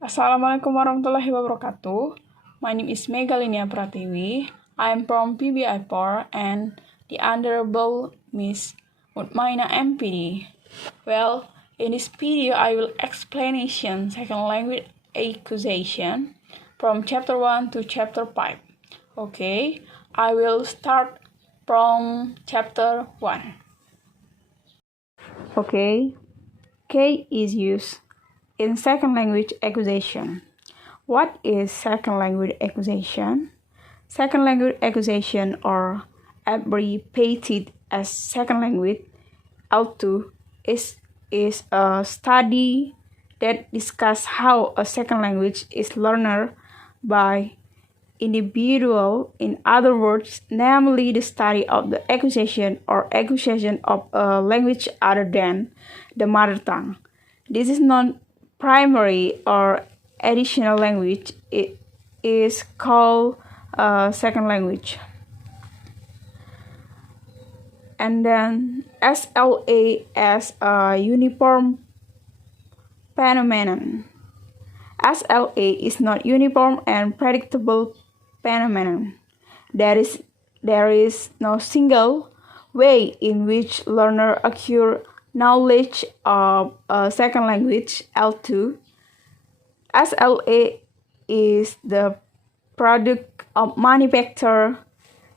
Assalamualaikum warahmatullahi wabarakatuh. My name is Linia Pratiwi. I am from PBI 4 and the Honorable Miss Mutmaina MPD. Well, in this video I will explanation second language accusation from chapter 1 to chapter 5. Okay, I will start from chapter 1. Okay, K is used in second language accusation. What is second language accusation? Second language accusation, or abbreviated as second language, L2, is a study that discusses how a second language is learned by individual. In other words, namely the study of the accusation or accusation of a language other than the mother tongue. This is not primary or additional language. It is called second language. And then SLA as a uniform phenomenon. SLA is not uniform and predictable phenomenon. There is no single way in which learners acquire knowledge of a second language, L2. SLA is the product of many factors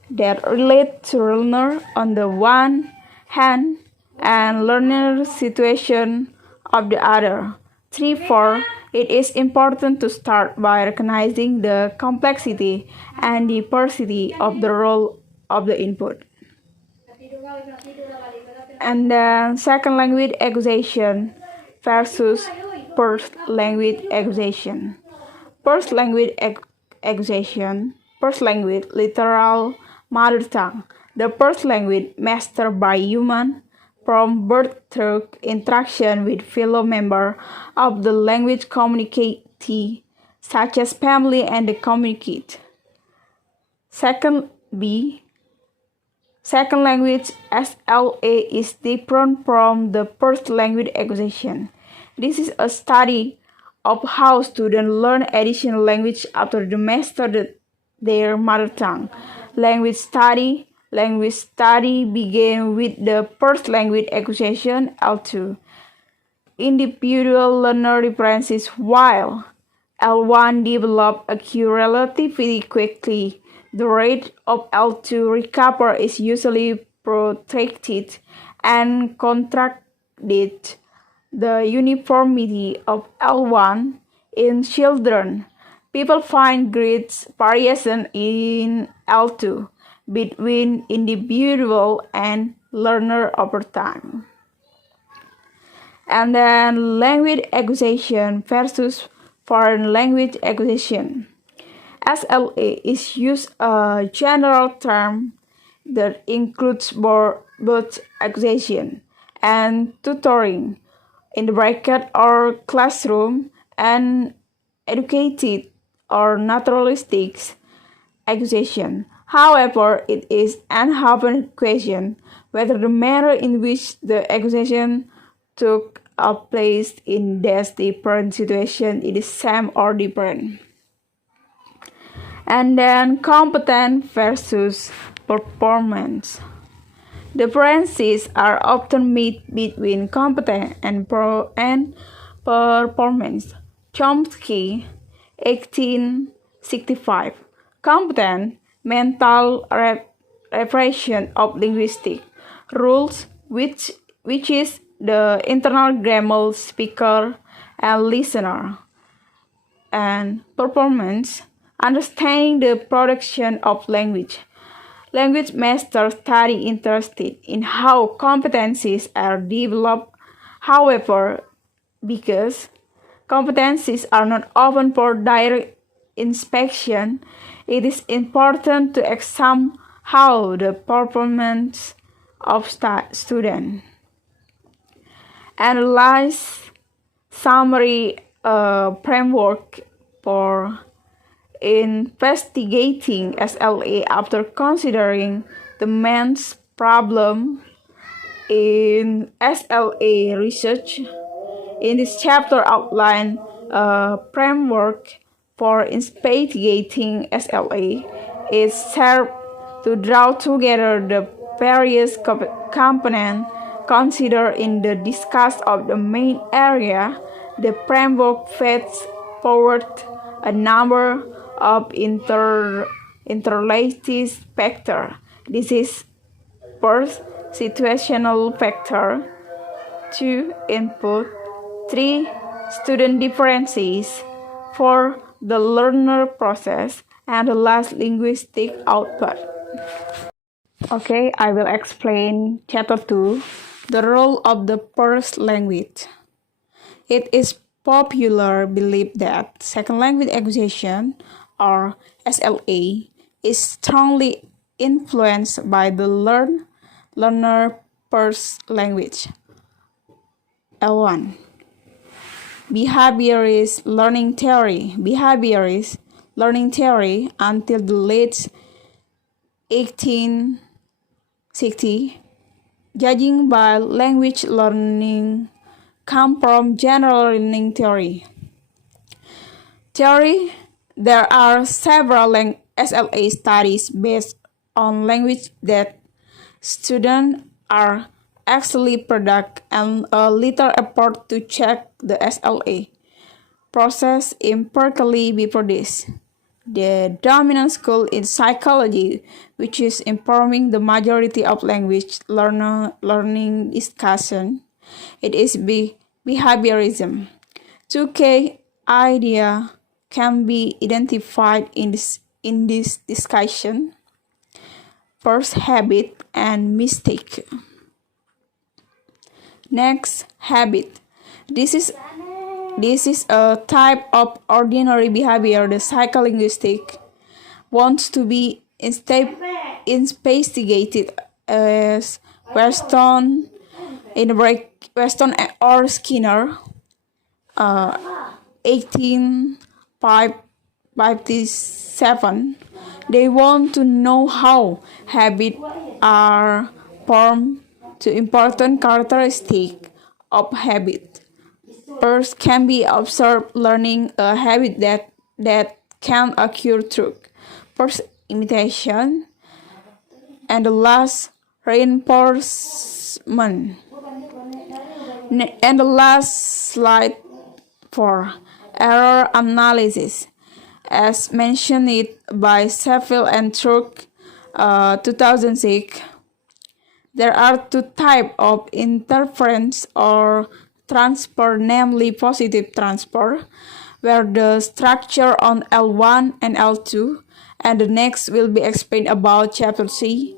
that relate to learner on the one hand and learner situation of the other. Therefore, it is important to start by recognizing the complexity and diversity of the role of the input. And then second language accusation versus first language accusation. First language accusation, first language literal mother tongue, the first language mastered by human from birth through interaction with fellow members of the language community, such as family and the communicate. Second language SLA is different from the first language accusation. This is a study of how students learn additional language after they master their mother tongue. Language study begin with the first language accusation, L2. Individual learner differences, while L1 develop occur relatively quickly. The rate of L2 recovery is usually protracted and contracted. The uniformity of L1 in children. People find great variation in L2 between individual and learner over time. And then language acquisition versus foreign language acquisition. SLA is used a general term that includes both acquisition and tutoring in the bracket or classroom and educated or naturalistic acquisition. However, it is an open question whether the manner in which the acquisition took place in that different situation is the same or different. And then competence versus performance. Differences are often made between competence and performance. Chomsky, 1865. Competent mental repression of linguistic rules, which is the internal grammar speaker and listener. And performance, understanding the production of language. Language masters study interested in how competencies are developed. However, because competencies are not open for direct inspection, it is important to examine how the performance of students. Analyze summary framework for investigating SLA after considering the main problem in SLA research. In this chapter outline A framework for investigating SLA is served to draw together the various components considered in the discussion of the main area. The framework feeds forward a number of interrelated factors. This is first, situational factor, 2. Input, 3. Student differences, 4. The learner process, and the last, linguistic output. Okay, I will explain chapter 2, the role of the first language. It is popular belief that second language acquisition, or SLA, is strongly influenced by the learner first language. L1. Behaviorist learning theory. Behaviorist learning theory until the late 1860, judging by language learning, come from general learning theory. There are several SLA studies based on language that students are actually product and a little effort to check the SLA process empirically before this. The dominant school in psychology, which is informing the majority of language learning discussion, it is behaviorism. Two key ideas can be identified in this discussion. First, habit and mistake. Next, habit. This is a type of ordinary behavior the psycholinguistic wants to be investigated as Weston or Skinner, 1857. They want to know how habits are formed. Two important characteristics of habit. First, can be observed learning a habit that can occur through first imitation, and the last, reinforcement. And the last slide, for error analysis, as mentioned it by Sheffield and Truck, 2006. There are two types of interference or transfer, namely positive transfer, where the structure on L1 and L2, and the next will be explained about chapter 3.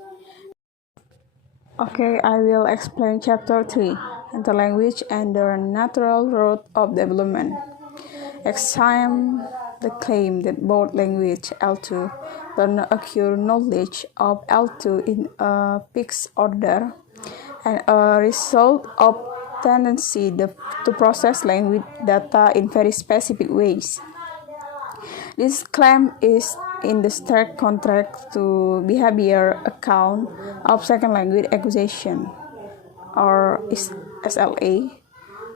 Okay, I will explain chapter 3, interlanguage and the natural route of development. Examine the claim that both language L2 learner acquire knowledge of L2 in a fixed order, and a result of tendency to process language data in very specific ways. This claim is in the stark contrast to behavior account of second language acquisition, or SLA,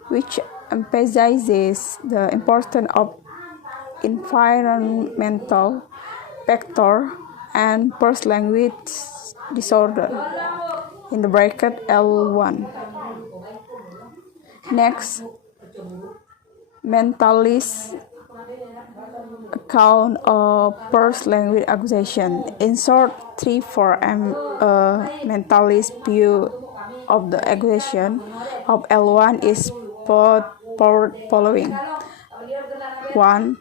which emphasizes the importance of environmental factor and first language disorder in the bracket L1. Next, mentalist account of first language acquisition. In short, 3-4M, a mentalist view of the acquisition of L1 is following. 1.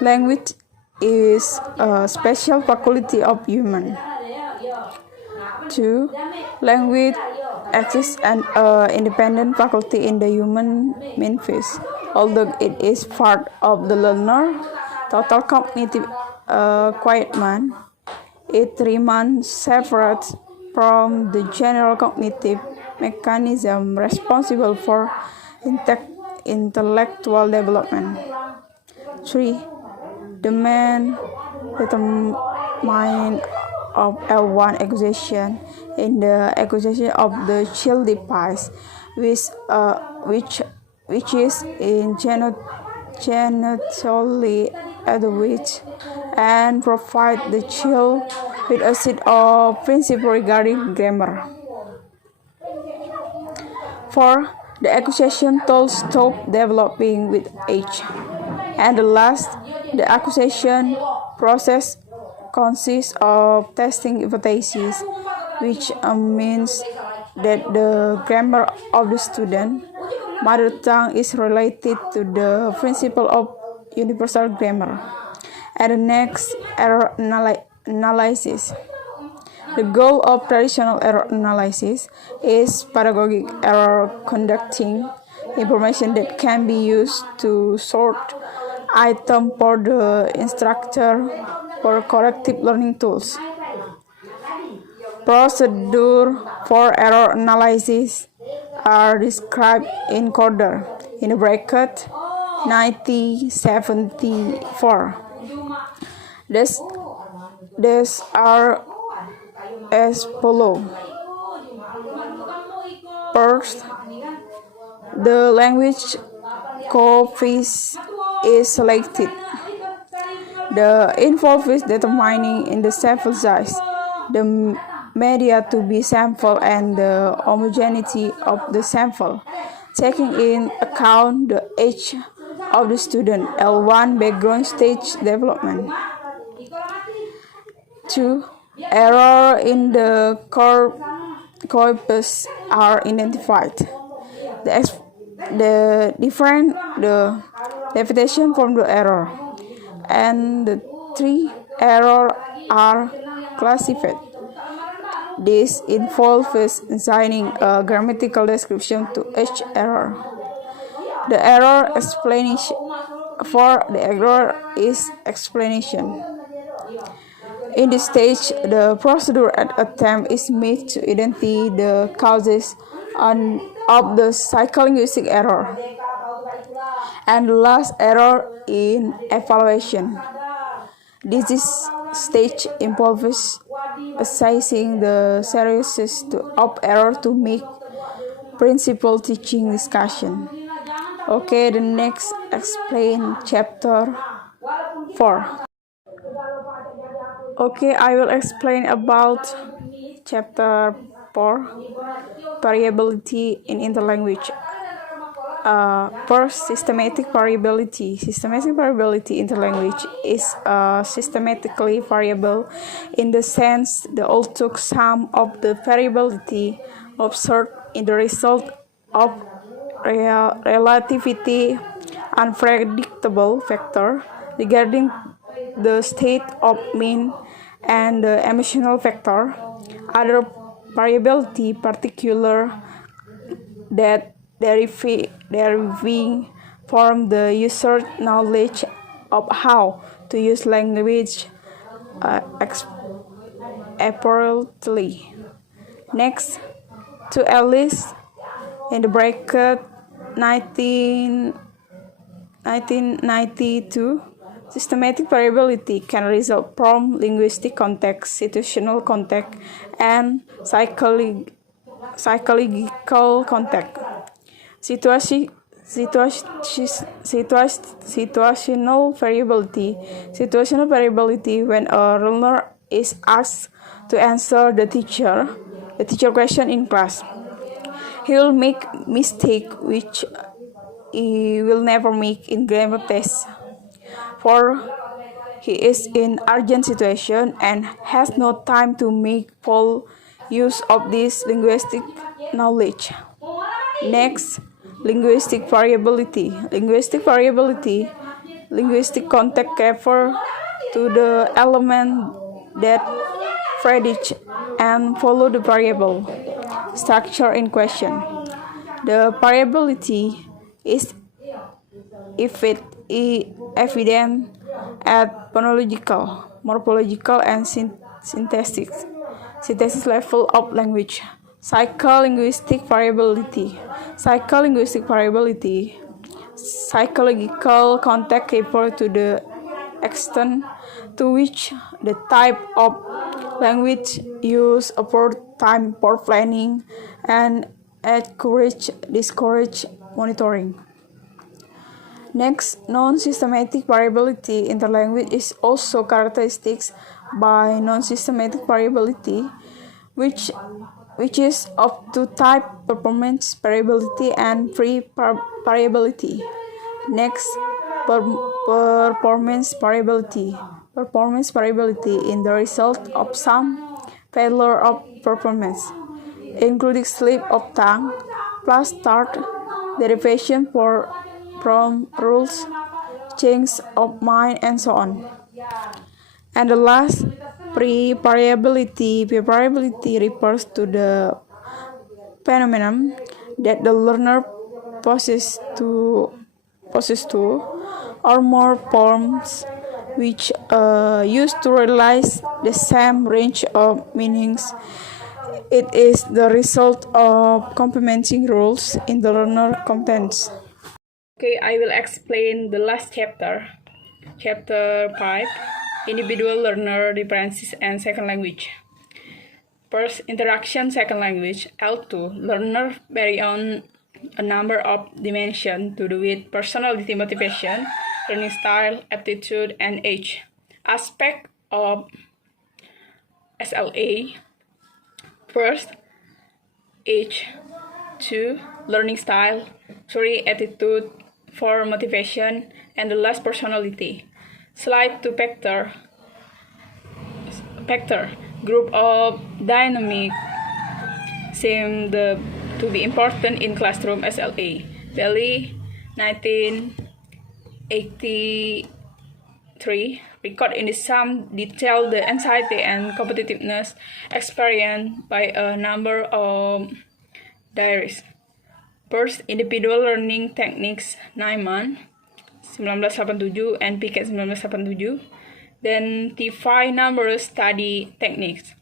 Language is a special faculty of human. 2. Language exists as an independent faculty in the human manifest, although it is part of the learner total cognitive equipment. It remains separate from the general cognitive mechanism responsible for intellectual development. 3. The main determinant of L1 acquisition in the acquisition of the child device, which is in genitally advise and provide the child with a set of principles regarding grammar. 4. The acquisition tools stop developing with age. And the last, the acquisition process consists of testing hypotheses, which means that the grammar of the student mother tongue is related to the principle of universal grammar. And the next, error analysis. The goal of traditional error analysis is pedagogic error, conducting information that can be used to sort items for the instructor for corrective learning tools. Procedure for error analysis are described in Coder in the bracket 1974. These are as follows. First, the language coefficient is selected. The involved is determining in the sample size, the media to be sampled, and the homogeneity of the sample, taking in account the age of the student, L1 background stage development. 2. Error in the corpus are identified. The definition from the error. And the 3 errors are classified. This involves assigning a grammatical description to each error. The error explanation for the error is explanation. In this stage, the procedure attempt is made to identify the causes of the psycholinguistic error. And the last error in evaluation. This stage involves assessing the seriousness of error to make principal teaching discussion. Okay, the next explain chapter 4. Okay, I will explain about chapter 4, variability in interlanguage. First, systematic variability. Systematic variability in the language is systematically variable in the sense the ultimate sum of the variability observed in the result of relativity unpredictable factor regarding the state of mind and the emotional factor. Other variability particular that deriving from the user's knowledge of how to use language appropriately. Next, to at least in the bracket 1992, systematic variability can result from linguistic context, situational context, and psychological context. Situational variability. Situational variability when a learner is asked to answer the teacher question in class. He will make mistake which he will never make in grammar test. For he is in urgent situation and has no time to make full use of this linguistic knowledge. Next, linguistic variability. Linguistic context refers to the element that predict and follow the variable structure in question. The variability is evident at phonological, morphological, and syntax level of language. Psycholinguistic variability. Psychological context refers to the extent to which the type of language used afford time for planning and discourage monitoring. Next, non-systematic variability. Interlanguage is also characterized by non-systematic variability, which is of two types: performance variability and free variability. Next, performance variability. Performance variability is the result of some failure of performance, including slip of tongue, plus start, derivation from rules, change of mind, and so on. And the last, pre-variability. Pre-variability refers to the phenomenon that the learner possesses two or more forms which used to realize the same range of meanings. It is the result of complementing rules in the learner contents. Okay, I will explain the last chapter. Chapter 5, Individual Learner Differences and Second Language. First, Introduction Second Language, L2. Learner vary on a number of dimensions to do with personality, motivation, learning style, aptitude, and age. Aspect of SLA. First, age. 2, learning style. 3, attitude. 4, motivation. And the last, personality. Slide to factor. Group of dynamic seem to be important in classroom SLA. Delhi, 1983, record in some detail the anxiety and competitiveness experienced by a number of diaries. First, individual learning techniques, Nyman, 1987, and Pickett, 1987. Then define numerous study techniques.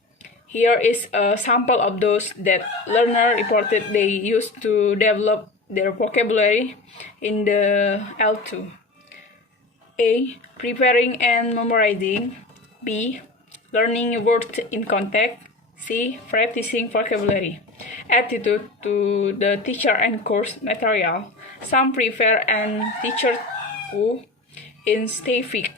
Here is a sample of those that learner reported they used to develop their vocabulary in the L2. A. Preparing and memorizing. B. Learning words in context. C. Practicing vocabulary. Attitude to the teacher and course material. Some prefer and teacher who in Stayfic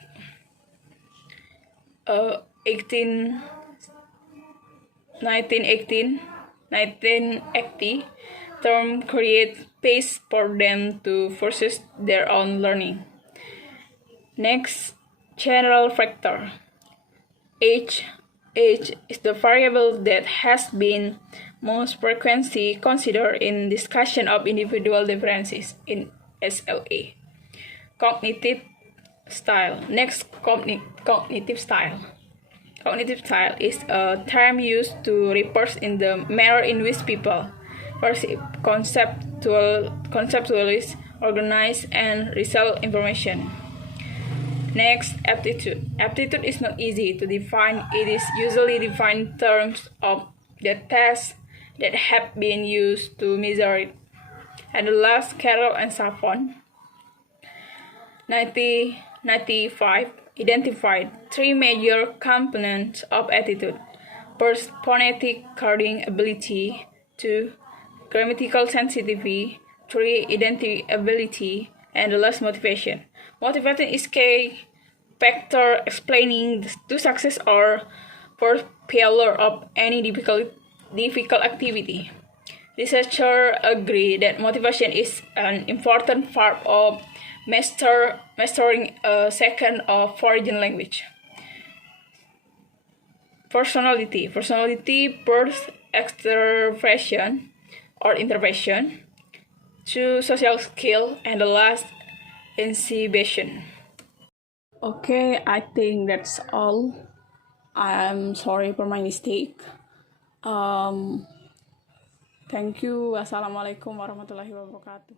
1980 term create space for them to pursue their own learning. Next, general factor. Age is the variable that has been most frequently considered in discussion of individual differences in SLA. Cognitive style. Next, cognitive style. Cognitive style is a term used to refer in the manner in which people perceive, conceptualize, organize, and resolve information. Next, aptitude. Aptitude is not easy to define. It is usually defined in terms of the tests that have been used to measure it. And the last, Carroll and Safon, 1995, identified three major components of attitude. First, phonetic coding ability. 2, grammatical sensitivity. 3, identifiability. And the last, motivation. Motivation is key factor explaining the success or for failure of any difficult activity. Researchers agree that motivation is an important part of mastering a second or foreign language. Personality. First, extroversion or introversion. 2, social skill, and the last, inhibition. Okay, I think that's all. I'm sorry for my mistake. Thank you. Wassalamualaikum warahmatullahi wabarakatuh.